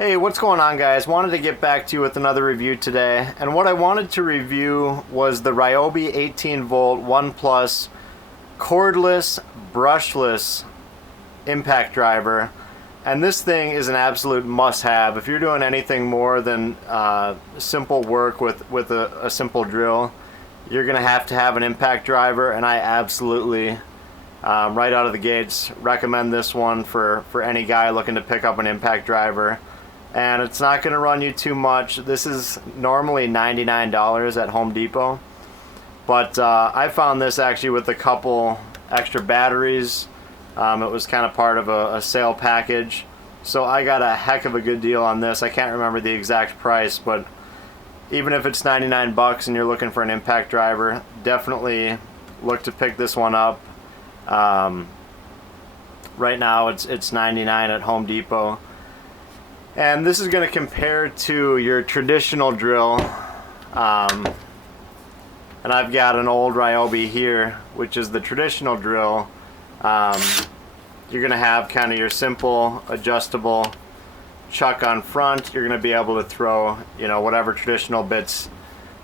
Hey, what's going on, guys? Wanted to get back to you with another review today, and what I wanted to review was the RYOBI 18 volt 1 Plus cordless brushless impact driver. And this thing is an absolute must-have if you're doing anything more than simple work with a simple drill. You're gonna have to have an impact driver, and I absolutely right out of the gates recommend this one for any guy looking to pick up an impact driver. And it's not going to run you too much. This is normally $99 at Home Depot, but I found this actually with a couple extra batteries. It was kind of part of a sale package, so I got a heck of a good deal on this. I can't remember the exact price, but even if it's 99 bucks and you're looking for an impact driver, definitely look to pick this one up. Right now it's 99 at Home Depot. And this is going to compare to your traditional drill, and I've got an old RYOBI here, which is the traditional drill. You're going to have kind of your simple adjustable chuck on front. You're going to be able to throw, whatever traditional bits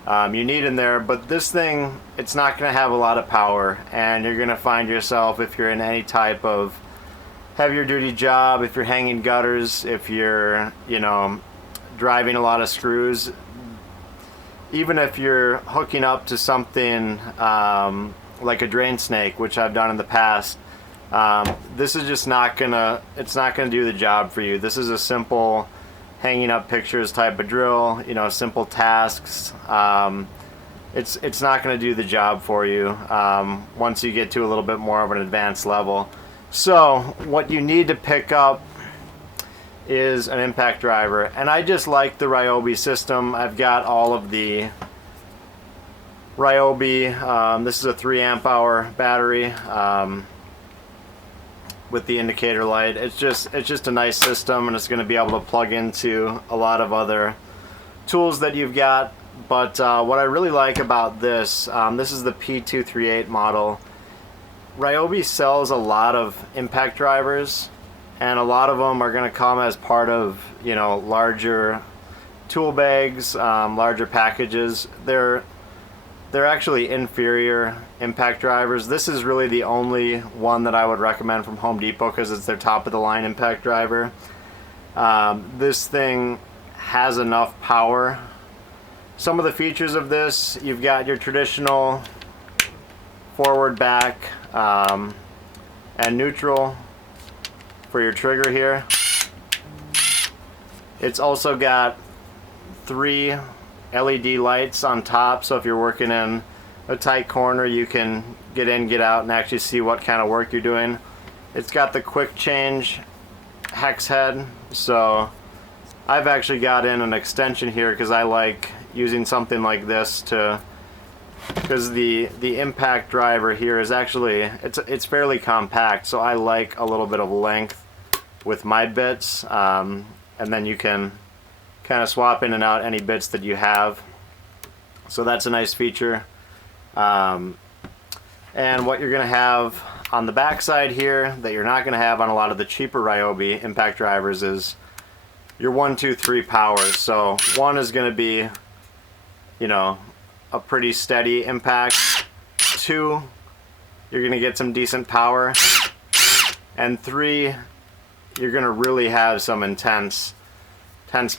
you need in there, but this thing, it's not going to have a lot of power, and you're going to find yourself, if you're in any type of heavier duty job, if you're hanging gutters, if you're driving a lot of screws, even if you're hooking up to something like a drain snake, which I've done in the past, this is just not gonna do the job for you. This is a simple hanging up pictures type of drill, simple tasks. It's not gonna do the job for you once you get to a little bit more of an advanced level. So what you need to pick up is an impact driver, and I just like the RYOBI system. I've got all of the RYOBI. This is a 3 amp hour battery with the indicator light. It's just a nice system, and it's going to be able to plug into a lot of other tools that you've got. But what I really like about this, this is the P238 model. RYOBI sells a lot of impact drivers, and a lot of them are going to come as part of larger tool bags, larger packages. They're actually inferior impact drivers. This is really the only one that I would recommend from Home Depot because it's their top of the line impact driver. This thing has enough power. Some of the features of this, you've got your traditional forward, back, and neutral for your trigger here. It's also got 3 LED lights on top, so if you're working in a tight corner, you can get in, get out, and actually see what kind of work you're doing. It's got the quick change hex head, so I've actually got in an extension here because I like using something like this because the impact driver here is actually it's fairly compact, so I like a little bit of length with my bits, and then you can kind of swap in and out any bits that you have, so that's a nice feature. And what you're gonna have on the back side here that you're not gonna have on a lot of the cheaper RYOBI impact drivers is your 1, 2, 3 powers. So 1 is gonna be a pretty steady impact. 2, you're gonna get some decent power, and 3, you're gonna really have some intense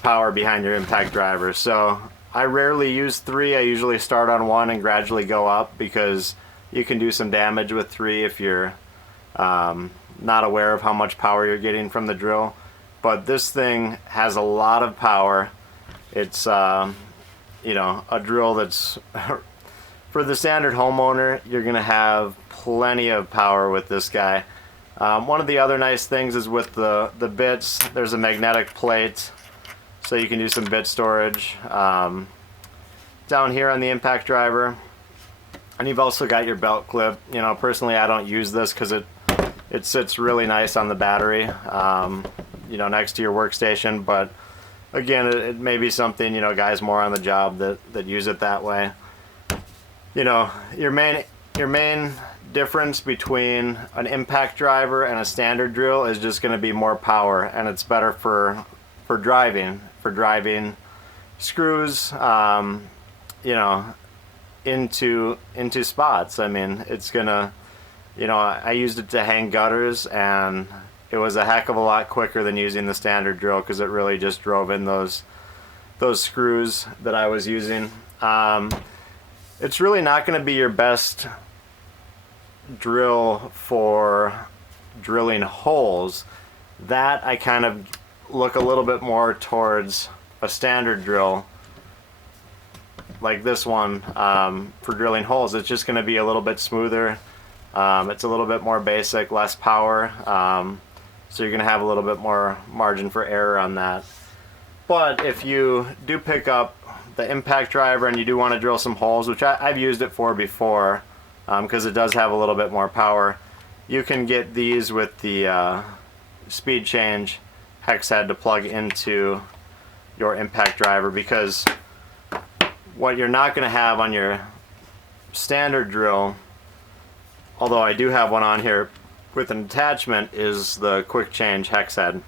power behind your impact driver. So I rarely use 3. I usually start on 1 and gradually go up because you can do some damage with 3 if you're not aware of how much power you're getting from the drill. But this thing has a lot of power. It's a drill that's for the standard homeowner. You're gonna have plenty of power with this guy. One of the other nice things is with the bits, there's a magnetic plate, so you can do some bit storage down here on the impact driver. And you've also got your belt clip. Personally, I don't use this because it sits really nice on the battery, next to your workstation, but again, it may be something, guys more on the job that use it that way. Your main difference between an impact driver and a standard drill is just going to be more power, and it's better for for driving screws, you know, into spots. I mean, it's gonna, you know, I used it to hang gutters, and it was a heck of a lot quicker than using the standard drill, because it really just drove in those screws that I was using. It's really not going to be your best drill for drilling holes. That I kind of look a little bit more towards a standard drill like this one. For drilling holes, it's just going to be a little bit smoother. It's a little bit more basic, less power, so you're going to have a little bit more margin for error on that. But if you do pick up the impact driver and you do want to drill some holes, which I've used it for before, because it does have a little bit more power, you can get these with the speed change hex head to plug into your impact driver, because what you're not going to have on your standard drill, although I do have one on here with an attachment, is the quick change hex head.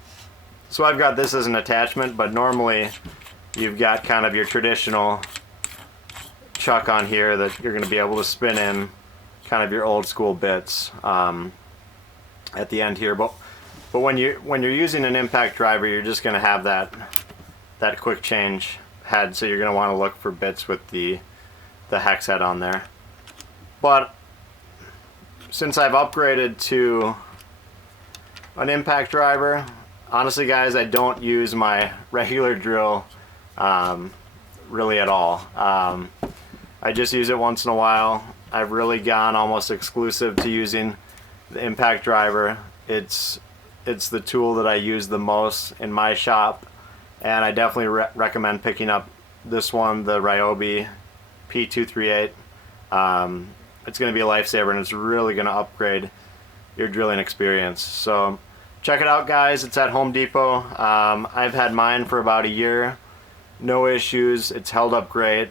So I've got this as an attachment, but normally you've got kind of your traditional chuck on here that you're going to be able to spin in kind of your old school bits at the end here. But when you're using an impact driver, you're just going to have that quick change head, so you're going to want to look for bits with the hex head on there. But since I've upgraded to an impact driver, honestly guys, I don't use my regular drill really at all. I just use it once in a while. I've really gone almost exclusive to using the impact driver. It's the tool that I use the most in my shop, and I definitely recommend picking up this one, the RYOBI P238. It's going to be a lifesaver, and it's really going to upgrade your drilling experience. So check it out guys, it's at Home Depot. I've had mine for about a year, no issues, it's held up great,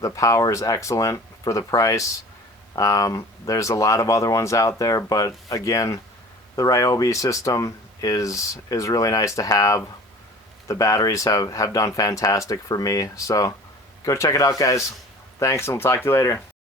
the power is excellent for the price. There's a lot of other ones out there, but again, the RYOBI system is really nice to have. The batteries have done fantastic for me, so go check it out guys. Thanks, and we'll talk to you later.